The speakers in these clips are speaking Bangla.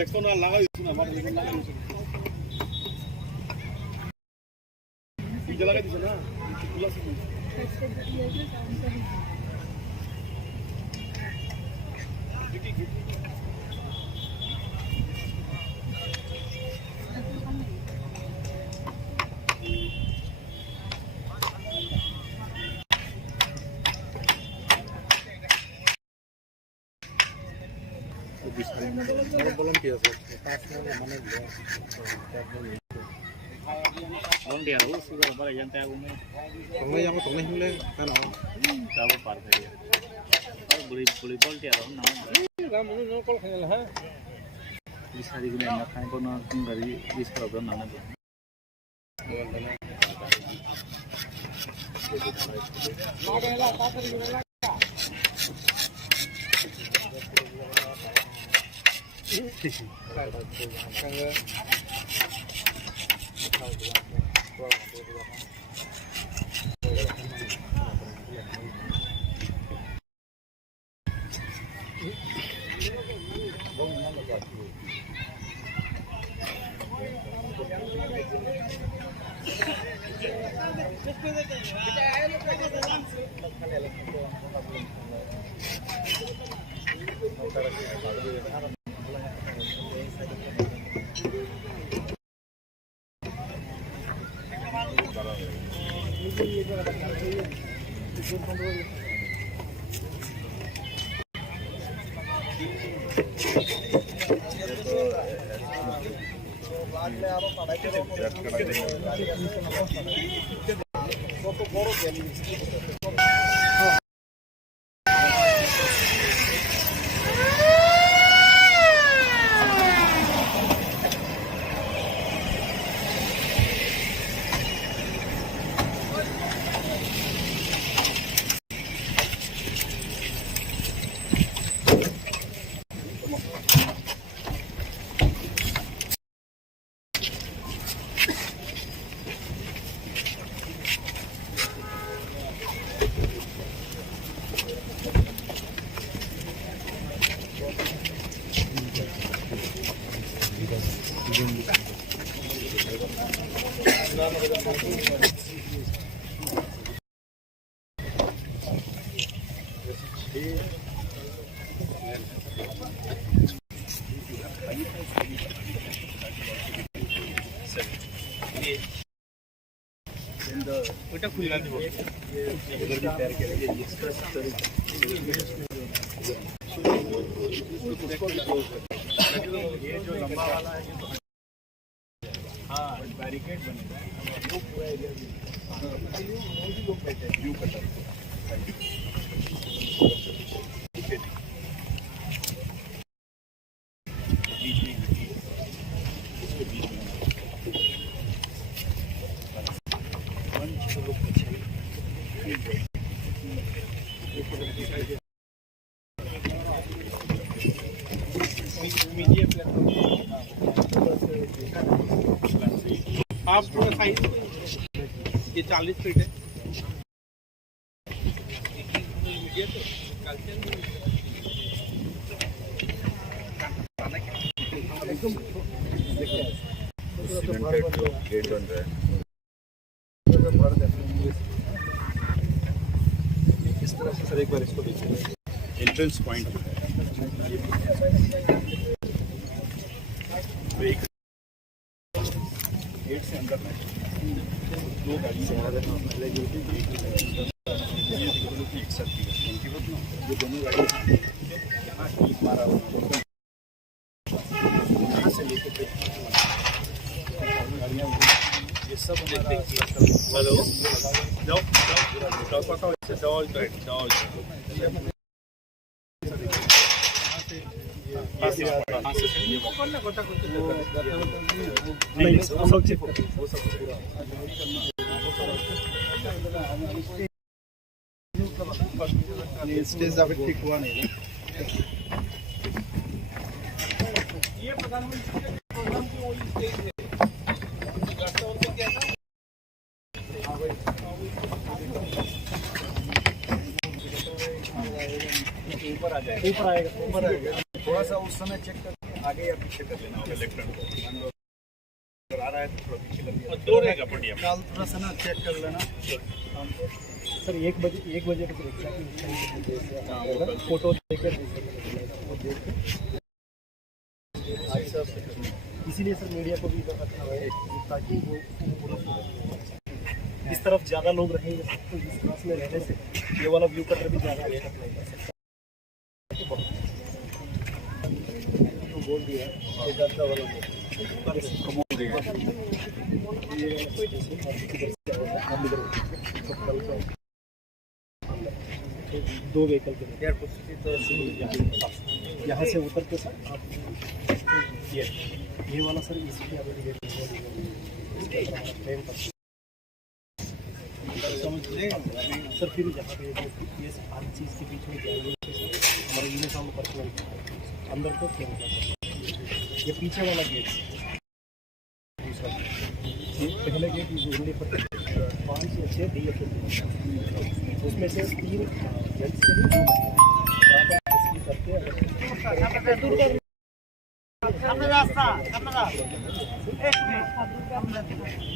देखो ना लगा इसमें हमारे लेकिन लगा इसमें लगा दीजिए ना plus volunteer sudah pada yang tahu ni. Tunggu yang ni kan orang. Tahu partai. Kalau beli volunteer orang nama. Kamu ni nak kalau kenal ha? Bisa digunakan nak kau nak dari bisa orang nama. जो लंबा वाला है हाँ बैरिकेड बनेगा वो पूरा एरिया लोग बैठे व्यू कटर आप पूरा साइज ये 40 फीट है गेट बन रहा है इस तरह से सर एक बार इसको देखिए एंट्रेंस पॉइंट गेट से अंदर दो गाड़ी से आ रहे हैं ये सब हेलो जाओ जाओ पता डॉल स्टेज अभी ठीक हुआ नहीं ये प्रधानमंत्री प्रोग्राम की वो स्टेज है ऊपर आएगा थोड़ा सा उस समय चेक कर आगे या पीछे कर लेना इलेक्ट्रॉन को आ रहा है तो थोड़ा पीछे कर लेना दो रहेगा बढ़िया काल थोड़ा सा ना चेक कर लेना सर 1 बजे के फोटो लेकर इसीलिए सर मीडिया को भी रखना है ताकि वो इस तरफ ज़्यादा लोग रहेंगे तो इस क्लास में रहने से ये वाला व्यू कटर भी ज़्यादा बोल दिया दो व्हीकल के यहाँ से उतर के सर आप ये वाला सर इसलिए समझ लेगा सर फिर जहाँ पे ये हर चीज़ के बीच में जाएंगे हमारा यूनिफॉर्म पर्सनल अंदर तो क्या ये पीछे वाला गेट दूसरा पहले गेट ओनली पर 5 या 6 डी उसमें से 3 जेंट्स के लिए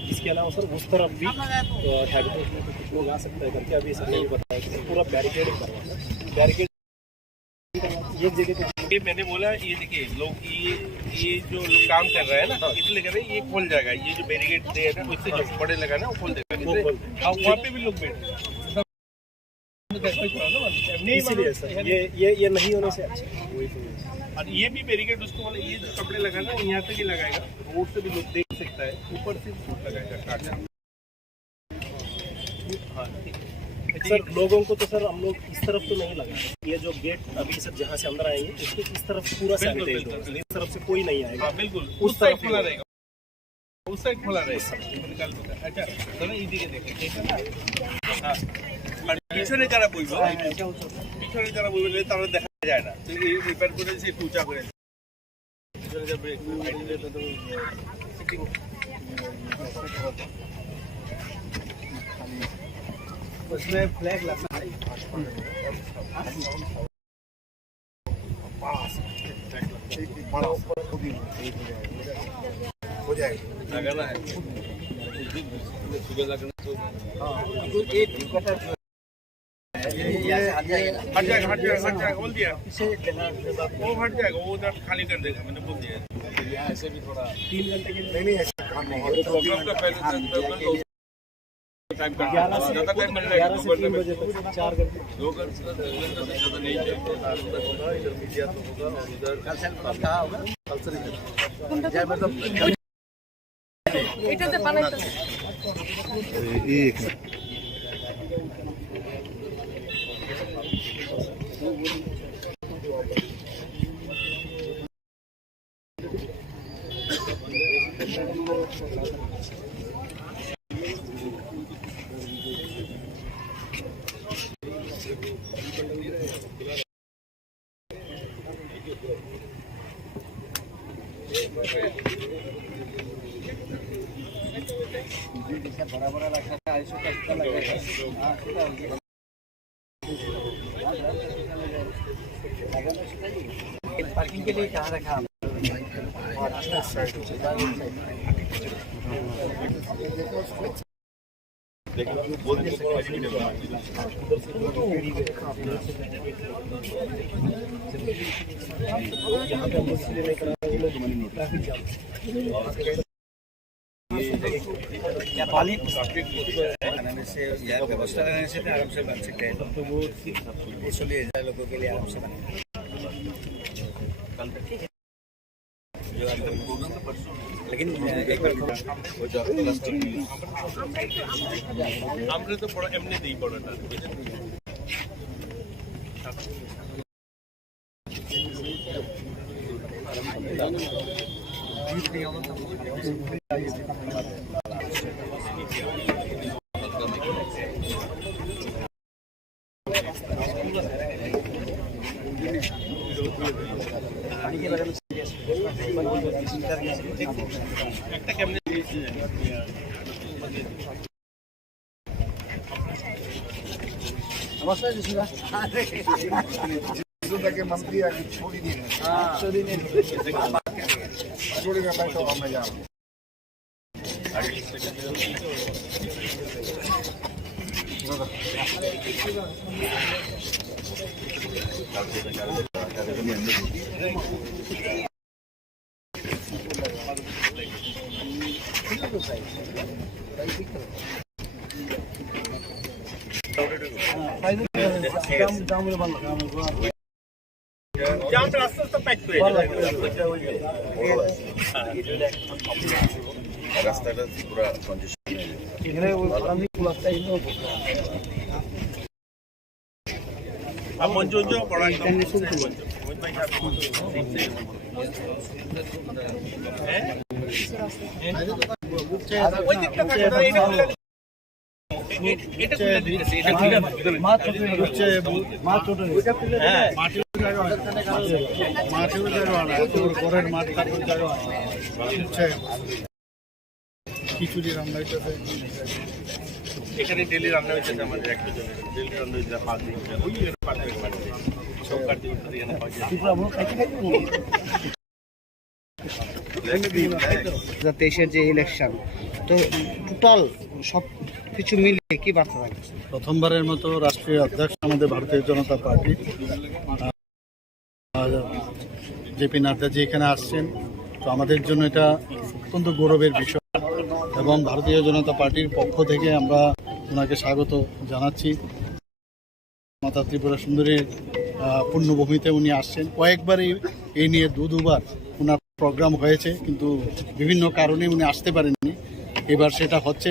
इसके अलावा सर उस तरफ भी हैबिटेट में कुछ लोग आ सकते हैं करके अभी सर ने भी बताया कि पूरा बैरिकेडिंग करवाना बैरिकेड एक जगह पे ये मैंने बोला ये देखिए लोग ये जो लोग काम कर रहे हैं ना इसलिए कह रहे हैं ये खोल जाएगा ये जो बैरिकेड दे है ना उससे जो बड़े लगा ना वो खोल देगा वहाँ पे भी लोग बैठ इसीलिए सर ये नहीं होने से अच्छा वही और ये भी बैरिकेड उसको बोले ये जो कपड़े लगाना यहाँ तक ही लगाएगा रोड से भी लोग देख सकता है ऊपर से लगाएगा काटा हाँ सर लोगों को तो सर हम लोग इस तरफ तो नहीं लगा ये जो गेट अभी सर जहाँ से अंदर आएंगे इसको इस तरफ पूरा सैनिटाइज होगा इस तरफ से कोई नहीं आएगा बिल्कुल उस साइड खुला रहेगा उस साइड खुला रहेगा अच्छा चलो इजी के देखें हाँ পিছনে যারা বইবো পিছনে যারা বইবে তারা দেখা যায় না তো এই রিপেয়ার করে সে টুচা করে পিছনে যা ব্রেক আইডিয়া তো সিটিং उसमें फ्लैग लगना है बड़ा ऊपर हो जाएगा लगाना है सुबह लगना तो हाँ एक कटर हट जाएगा बोल दिया वो हट जाएगा वो उधर खाली कर देगा मैंने बोल दिया ऐसे भी थोड़ा 3 घंटे के नहीं ऐसा काम नहीं है प्रोग्राम का पहले टाइम का ज़्यादा टाइम मिल रहा है 3 बजे तक 4 घंटे 2 घंटे से ज़्यादा नहीं चाहिए होगा इधर मीडिया तो होगा और उधर कल्चर कहाँ होगा कल्चर जय मतलब এটা যে বানাইতে एक बड़ा बड़ा लगता है 250 का लगेगा पार्किंग के लिए कहाँ रखा पानी बनाने से या व्यवस्था रहने से आराम से बन सकते हैं, तो वो इसलिए लोगों के लिए आराम से बने। लेकिन एक बार वो जो हमने तो बड़ा एमने नहीं पड़ा था। के मंत्री छोड़ी दी छोड़ी का पैसा हमें जा রাস্তাটা পুরো কন্ডিশন এখানে আমি পুলাটাই নো আমন জোজো পড়া এখানে শুরু করব ওই ভাই ওই দিকটা কাটা এটা খুলে দিতেছে এটা খুলে মাছ ছোট হচ্ছে মাছ ছোট হ্যাঁ মাটির জায়গা মাটির জায়গা না তোর ঘরের মাঠ কাটার জায়গা হচ্ছে খিচুড়ি রান্না হইতেছে এখানে ডেলি রান্না হইতেছে আমাদের একটা জনের ডেলি রান্না হইতেছে 5 দিন ওই এর পাশে মানে সব কাটি উঠে এখানে পাওয়া যায় ত্রিপুরা বড় খাইতে দেশের যে ইলেকশন তো টোটাল সব কিছু মিলিয়ে কি বার্তা থাকে? প্রথমবারের মতো রাষ্ট্রীয় অধ্যক্ষ আমাদের ভারতীয় জনতা পার্টি জেপি নাড্ডাজি এখানে আসছেন, তো আমাদের জন্য এটা অত্যন্ত গৌরবের বিষয় এবং ভারতীয় জনতা পার্টির পক্ষ থেকে আমরা ওনাকে স্বাগত জানাচ্ছি। মাতা ত্রিপুরা সুন্দরীর পুণ্যভূমিতে উনি আসছেন। কয়েকবারই এই নিয়ে দুবার ওনার প্রোগ্রাম হয়েছে, কিন্তু বিভিন্ন কারণে উনি আসতে পারেননি। এবার সেটা হচ্ছে।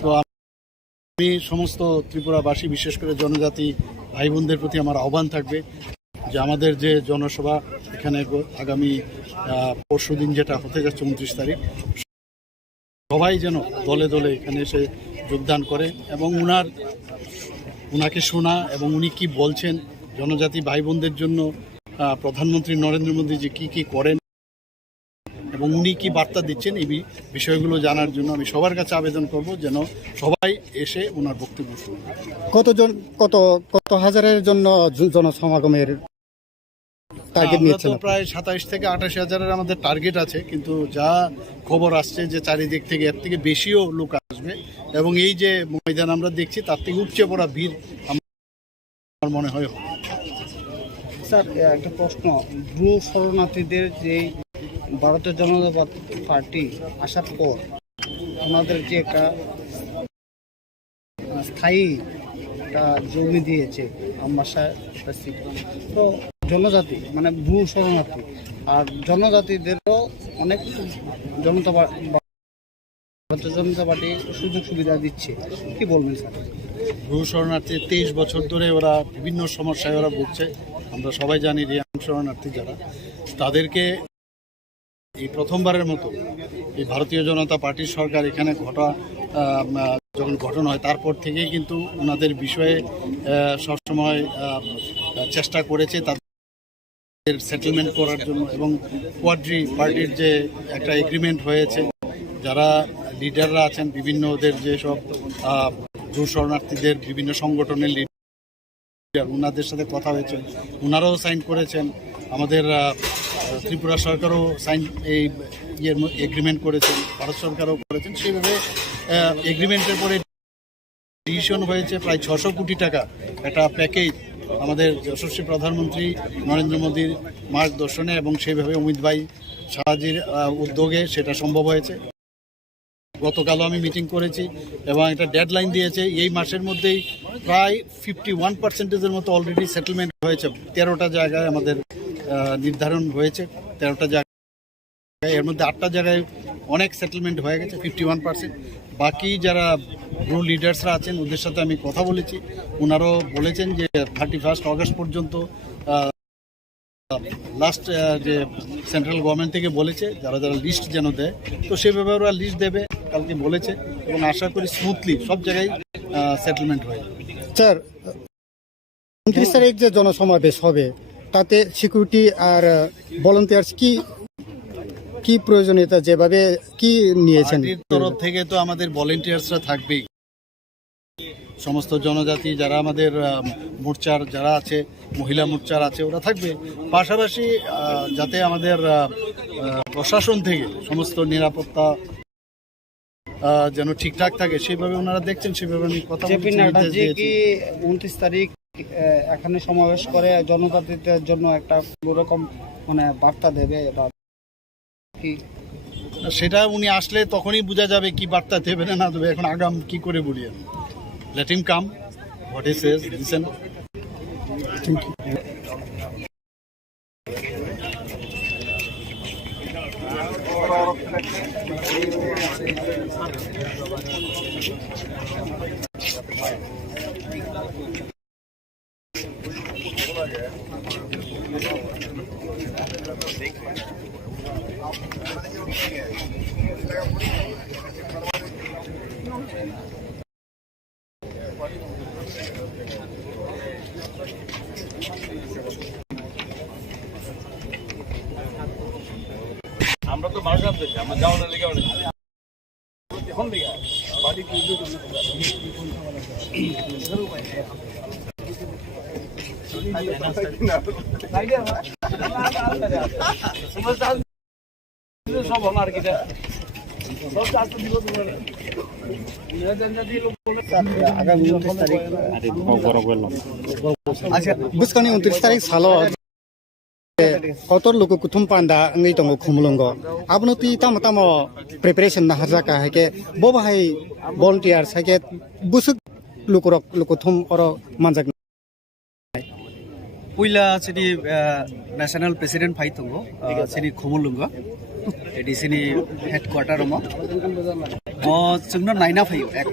তো আমি সমস্ত ত্রিপুরাবাসী, বিশেষ করে জনজাতি ভাই বোনদের প্রতি আমার আহ্বান থাকবে যে আমাদের যে জনসভা এখানে আগামী পরশুদিন যেটা হতে যাচ্ছে 29 তারিখ, সবাই যেন দলে দলে এখানে এসে যোগদান করে এবং উনাকে শোনা এবং উনি কি বলছেন জনজাতি ভাই বোনদের জন্য, প্রধানমন্ত্রী নরেন্দ্র মোদী যে কি করেন এবং উনি কি বার্তা দিচ্ছেন, এই বিষয়গুলো জানার জন্য আমি সবার কাছে আবেদন করব যেন সবাই এসে ওনার বক্তব্য শুনুন। কত হাজারের জন্য জনসমাগমের টার্গেট নিয়েছেন? প্রায় 27 থেকে 28 হাজারের আমাদের টার্গেট আছে, কিন্তু যা খবর আসছে যে চারিদিক থেকে এর থেকে বেশিও লোক আসবে এবং এই যে ময়দান আমরা দেখছি তার থেকে উপচে পড়া ভিড় আমার মনে হয়। স্যার একটা প্রশ্ন, ভূ শরণার্থীদের যে ভারতীয় জনতা পার্টি আসার পর ওনাদের যে একটা স্থায়ী একটা জমি দিয়েছে আমবাসায়, তো জনজাতি মানে ভূ শরণার্থী আর জনজাতিদেরও অনেক ভারতীয় জনতা পার্টি সুযোগ সুবিধা দিচ্ছে, কি বলবেন স্যার? ভূ শরণার্থী 23 বছর ধরে ওরা বিভিন্ন সমস্যায় ওরা ভুগছে। আমরা সবাই জানি রিয়াং শরণার্থী যারা, তাদেরকে এই প্রথমবারের মতো এই ভারতীয় জনতা পার্টির সরকার এখানে যখন গঠন হয় তারপর থেকেই কিন্তু ওনাদের বিষয়ে সবসময় চেষ্টা করেছে তাদের সেটেলমেন্ট করার জন্য এবং কোয়াড্রি পার্টির যে একটা এগ্রিমেন্ট হয়েছে, যারা লিডাররা আছেন বিভিন্ন ওদের যেসব ভূ শরণার্থীদের বিভিন্ন সংগঠনের লিডার, ওনাদের সাথে কথা হয়েছে, ওনারাও সাইন করেছেন। আমাদের ত্রিপুরা সরকারও এই এগ্রিমেন্ট করেছেন, ভারত সরকারও করেছেন। সেইভাবে এগ্রিমেন্টের পরে ডিসিশন হয়েছে প্রায় 600 কোটি টাকা একটা প্যাকেজ আমাদের যশস্বী প্রধানমন্ত্রী নরেন্দ্র মোদীর মার্গদর্শনে এবং সেইভাবে অমিত ভাই সাহাজির উদ্যোগে সেটা সম্ভব হয়েছে। গতকালও আমি মিটিং করেছি এবং একটা ডেডলাইন দিয়েছে এই মাসের মধ্যেই প্রায় 51% মতো অলরেডি সেটেলমেন্ট হয়েছে। 13টা জায়গায় আমাদের নির্ধারণ হয়েছে, 13টা জায়গায়, এর মধ্যে 8টা জায়গায় অনেক সেটেলমেন্ট হয়ে গেছে 51%। বাকি যারা রুল লিডার্সরা আছেন ওদের সাথে আমি কথা বলেছি, ওনারাও বলেছেন যে 31 অগস্ট পর্যন্ত লাস্ট যে সেন্ট্রাল গভর্নমেন্ট থেকে বলেছে যারা যারা লিস্ট যেন দেয়, তো সেভাবে ওরা লিস্ট দেবে কালকে বলেছে এবং আশা করি স্মুথলি সব জায়গায় সেটেলমেন্ট হয়ে যাবে। স্যার 29 তারিখ যে জনসমাবেশ হবে তাতে সিকিউরিটি আর ভলান্টিয়ার্স কি প্রয়োজনীয়তা যেভাবে কি নিয়েছেন? তরফ থেকে তো আমাদের ভলান্টিয়ার্সরা থাকবেই, সমস্ত জনজাতি যারা আমাদের মোর্চার যারা আছে, মহিলা মোর্চার আছে, ওরা থাকবে। পাশাপাশি যাতে আমাদের প্রশাসন থেকে সমস্ত নিরাপত্তা যেন ঠিকঠাক থাকে সেভাবে ওনারা দেখছেন, সেভাবে আমি কথা বলছি। 29 তারিখ এখানে সমাবেশ করে জনজাতিদের জন্য একটা ওরকম মানে বার্তা দেবে বা কি, সেটা উনি আসলে তখনই বোঝা যাবে কি বার্তা দেবে না দেবে। এখন আগাম কি করে বলি আমি, let him come, what he says, listen. Thank you. আমরা তো মানুষ আনতেছি, আমরা যাওয়ার লেগে এখন লেগে বাড়ি সব আমার কি আচ্ছা, বুঝকানি 29 তারিখ সালো Kotor Lukuthum Panda ngai tongo Khumulwngo abno ti tamo preparation na harjaka hake boba hai volunteers hake busuk Lukuthum oro manjak Puila sini national president phai tongo sini Khumulwngo edi sini headquarter mo chungno naina phayo ek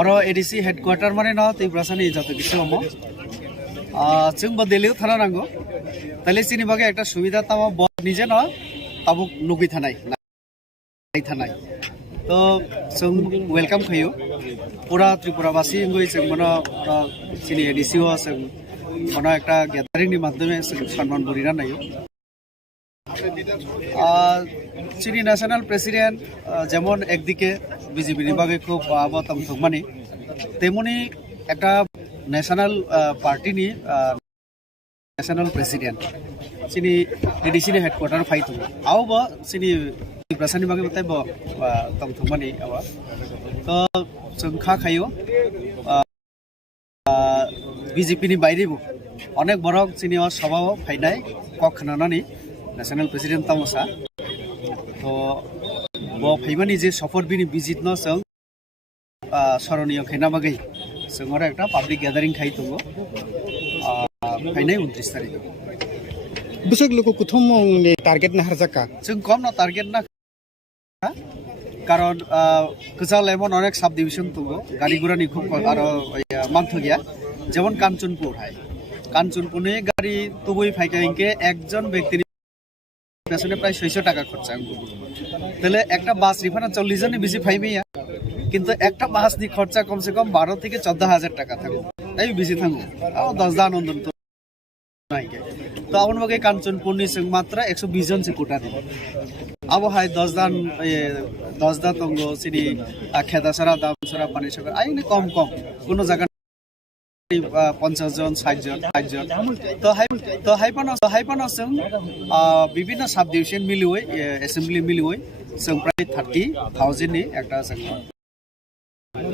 oro edc headquarter mane na tei brasani joto kisu mo जों दिल्लीयाव थाना नांगौ ताले सिनि बागे एकटा सुबिदा तामा निजे न ताबुक लुगै थानाय तो जों वेलकाम खयो पूरा त्रिपुरावासी गई जों मनो सिनि एडिसिओ जों मनो एकटा ग्यादारिंग नि माध्यमे जों सन्मान बरिना नायो सिनि ন্যাশনাল প্রেসিডেন্ট যেমন একদিকে বিজেপি नि बागे खूब आबातम थुगमानि तेमनि একটা ন্যাশনাল পার্টি নি ন্যাশনাল প্রেসিডেন্ট সিনি এডিসি হেডকোয়ার্টার ফাই তো আওবা সিনি প্রাসানি বাগে বতাই ব তমথমানি আওয়া তো সংখ্যা খায়ো বিজেপি নি বাইরেবো অনেক বড় সিনি সভাও ফাইনাই কক খানানি ন্যাশনাল প্রেসিডেন্ট তামসা তো ব ফাইমানি যে সফর বিনি ভিজিট ন সং স্মরণীয় খাইনা বাগে जोंहा একটা পাবলিক গ্যাদারিং খাই তো ফাইনাই 29 তারিখ busuk Lukuthum ni target na harjaka जों कम ना टारगेट ना कारण कचाल एमन अनेक सब डिविजन तो गाड़ी गुरा नि खूब आरो मानथ गया जेमन कांचनपुर है कांचनपुर नि गाड़ी तुबुई फाइका इनके एकजन व्यक्ति पेছনে প্রায় 600 টাকা খরচা তাহলে একটা বাস রিফান্ড 40 জনই বেশি ফাইবেয়া কিন্তু একটা বাস নি খরচা কমসে কম 12 থেকে 14000 টাকা থাকে তাই বেশি থাকো 10 জন আনন্দ তো নাই তো আপন বগে কাঞ্চনপুর নি সং মাত্র 120 জন সে কোটা দিন अब हाय 10 दा तंगो सिनी खेदासरा दामसरा पानीसरा आइने कम कोनो जगह 50 জন 60 জন 60 জন तो हाइपन जों विभिन्न सब डिविजन मिलिवै एसेम्बली मिलिवै जों प्राय 30,000 नि एकटा जों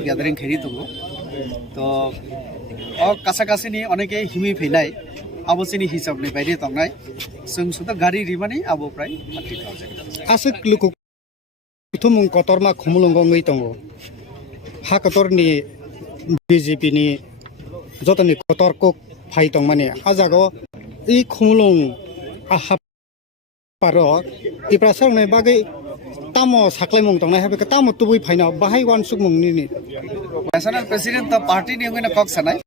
ग्यादारिं खेरि दंगो तो कासाकासिनि अनेके हिमि फैनाय आबो सिनि हिसाबनि बायदि तंनाय जों सुदा गारि रिमानि आबो प्राय 30,000 asuk Lukuthum Lukuthum Kotor ma Khumulwngo ngai tongo ha Kotor ni BJP ni jotoni Kotor kok phai tong mane ajago I Khumulwng aha paro TRIPURA sarnai bagai tamo saklaimung tongnai habe tamo tubui phaina bahai wan sukmung ni national president তো পার্টি নিয়ে না কক সানাই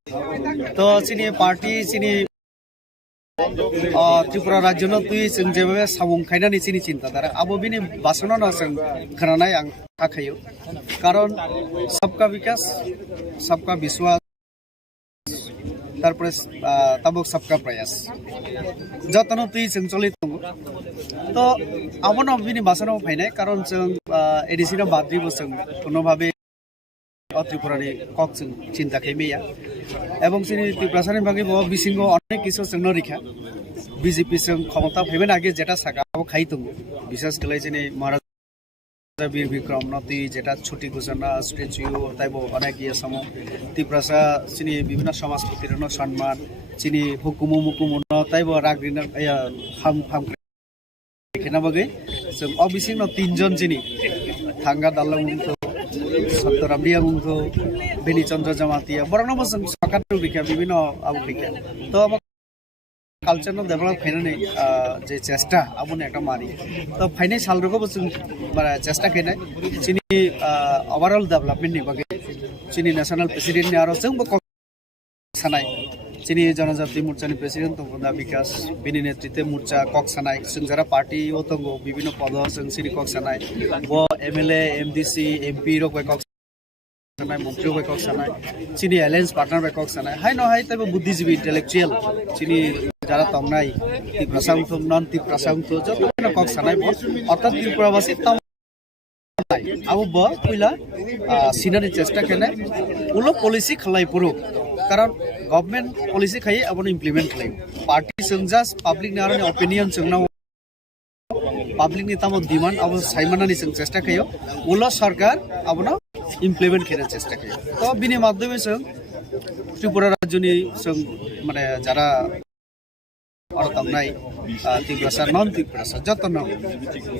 তো চিনি পার্টি চিনি ত্রিপুরা রাজ্য তুই जों जेबे सामुं खायनानै चिनि चिन्ता दारा आबो बिनि बासनो न जों खोनानाय आं थाखायो कारण सबका विकास सबका विश्वास तारपरे ताबुक सबका प्रयास जतनो तुई जों चलि दङ तो आबोनो बिनि बासनो फायनाय कारण जों एडिसिना बाद्रिबो जों कोनोभाबे त्रिपुरानि কক जों चिन्ता खायमेया এবং চিনি ত্রিপুরা বাকি বহু বিশৃঙ্গ অনেক কিছু जोंनो रिखा बीजेपी जों ক্ষমতা फैबेन आगे जेटा सागाबो खाइ दङ विशेष गले चिनि महाराजा वीर विक्रम नति जेटा छुटी घोषणा स्टेच्यू ताइबो अनेक ये सम ত্রিপুরা चिनि विभिन्न समाजपतिरनो सम्मान चिनि हुकुमु मुकुमु ताइबो राग्रिन हाम हाम खेना बगे जों अबिसिंग तीनजन चिनि थांगा दालां सत्तरामनिया मुंखौ बेनि चन्द्र जमातिया बरनबो जों सरकारनि रिखा विभिन्न आबुखिया तो कालचारनो डेभलप फैनानै जे चेष्टा आबुनि एकटा मानि तो फाइनाय सालरखौबो जों बारा चेष्टा खायनाय चिनि ओभारअल डेभलपमेन्टनि बागै चिनि नेशनल प्रेसिडेन्टनि आरो जोंबो सानाय चिनि जनजाति मोर्चानि प्रेसिडेन्ट तंगदा विकास बिनि नेतृत्वे मोर्चा कक सानाय जों जरा पार्टी ओतंगो विभिन्न पद जों चिनि कक सानाय ब एमएलए एमडीसी एमपी रक कक सानाय मंत्री रक कक सानाय चिनि एलायंस पार्टनार रक कक सानाय हाय न हाय तबो बुद्धिजीवी इंटेलेक्चुअल चिनि जरा तंगनाय ত্রিপুরা साउथ नन ত্রিপুরা साउथ जतनो कक सानाय अर्थात ত্রিপুরাবাসী तम आबो ब पहिला सिनानि चेष्टा खायनाय उलो पॉलिसी खलाय पुरो कारण गवर्नमेंट पॉलिसी खाय आबो इम्प्लीमेंट खालाय पार्टी जों जास्ट पब्लिक नारनि ओपिनियन जोंना पब्लिक नि तामो डिमांड आबो साइमानानि जों चेष्टा खायो उलो सरकार आबो इम्प्लीमेंट खायनो चेष्टा खायो तो बिनि माध्यमे जों त्रिपुरा राज्यनि जों माने जारा और तमनाय ত্রিপুরা नन ত্রিপুরা जतनो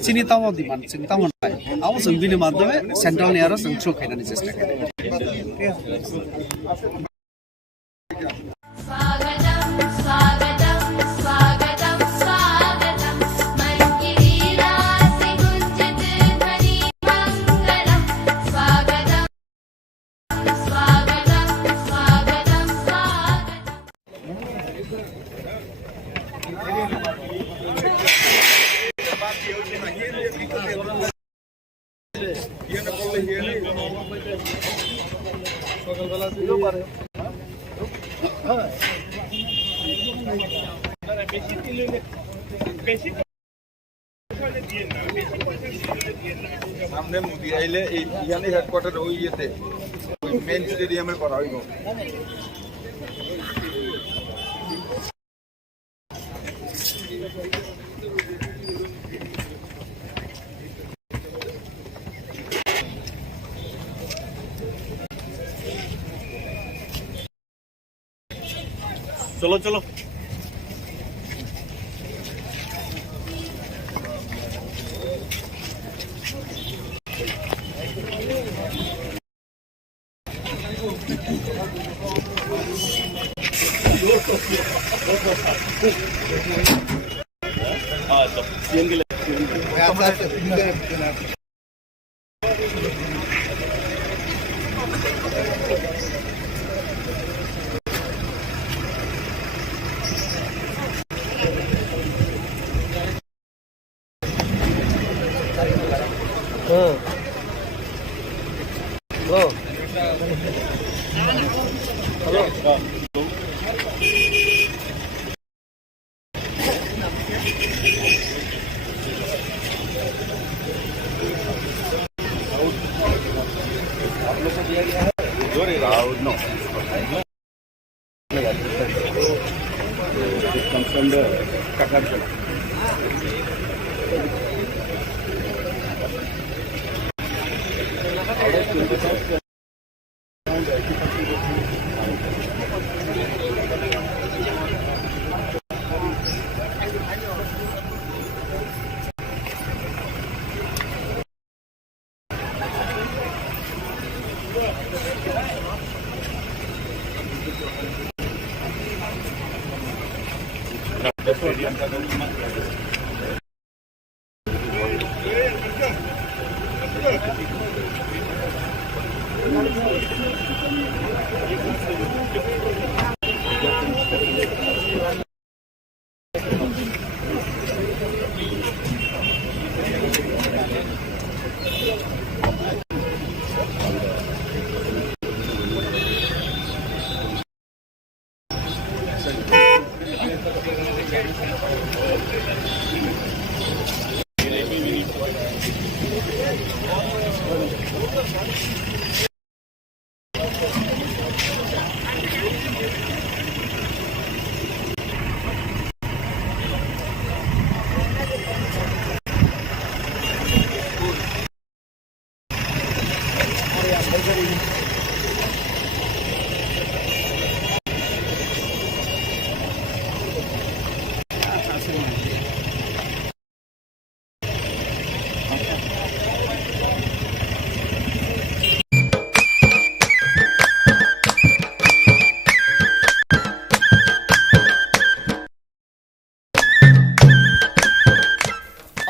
चिनि तामो डिमांड जों तामो नाय आबो जों बिनि माध्यमे सेंट्रल नि आरो जों थ्रु खायनानि चेष्टा खायो সামনে মোদি আইলে এই ইয়ানি হেডকোয়ার্টার ওই ইয়েতে ওই মেইন স্টেডিয়ামে করা হইব चलो चलो हाँ तो सीएम के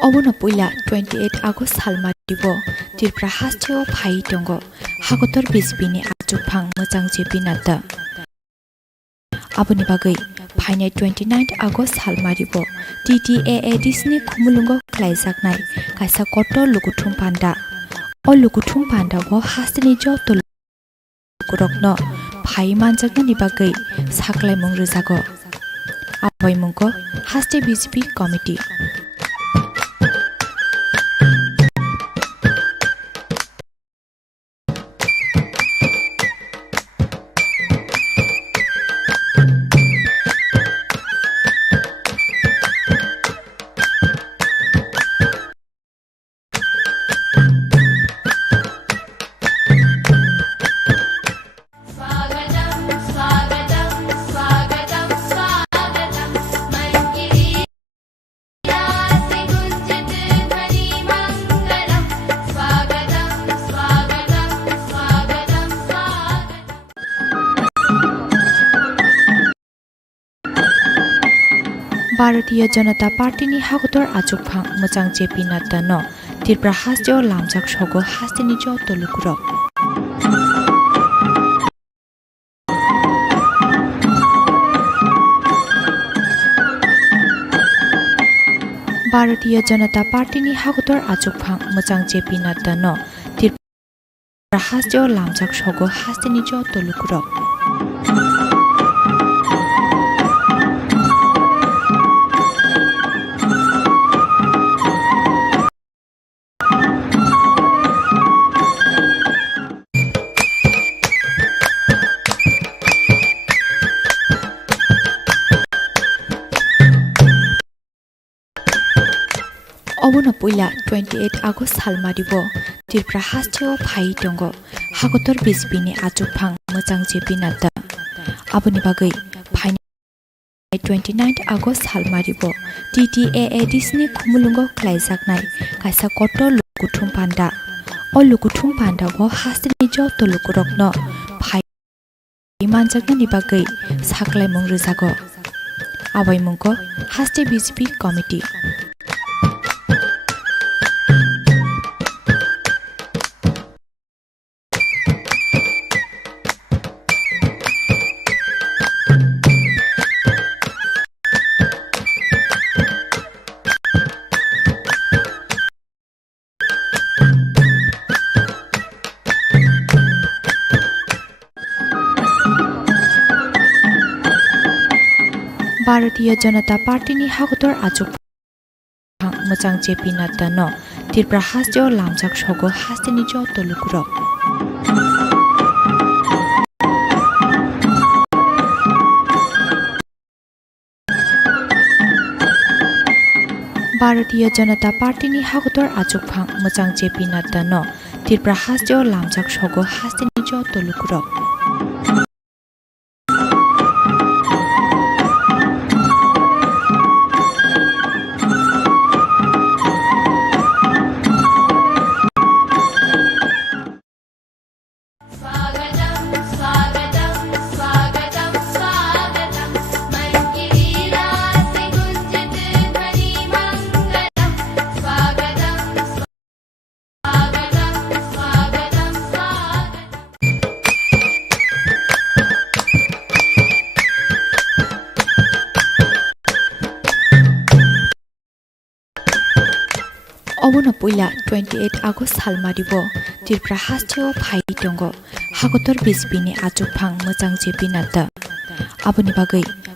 Obono puila 28 August halmadibo Tripura hasteo phai tongo Kotor bisbini ajupang mojang jepinata Aboni bagai phainai 29 August halmadibo TTAA disni Khumulwngo klaijaknai kaisa Kotor Lukuthum panda o Lukuthum panda bo hasteni jo tol kurokno phai manjaknani bagai saklai mung rujago abai mungko haste BJP committee Bharatiya Janata Party ni Kotor ajukphang mojang jepinata no Tripura hasteo lamjak sogo hasteni jo tolukurok Bharatiya Janata Party ni Kotor ajukphang mojang jepinata no Tripura hasteo lamjak sogo hasteni jo tolukurok Obono puila 28 August halmadibo Tripura hasteo phai tongo Kotor bisbini ajupang mojang jepinata Aboni bagai phainai 29 August halmadibo TTAA disni Khumulwngo klaijaknai kaisa Kotor Lukuthum panda o Lukuthum panda bo hasteni jo tolukurokno phai manjaknani bagai saklai mung rujago abai mungko haste BJP committee Bharatiya Janata Party ni Kotor ajukphang mojang jepinata no Tripura hasteo lamjak sogo hasteni jo tolukurok Bharatiya Janata Party ni Kotor ajukphang mojang jepinata no Tripura hasteo lamjak sogo hasteni jo tolukurok abono poila 28 August salmaribo Tripura hasteo phai tongo Hagotor BJP ni achuphang mojang jepi nata aboni bagai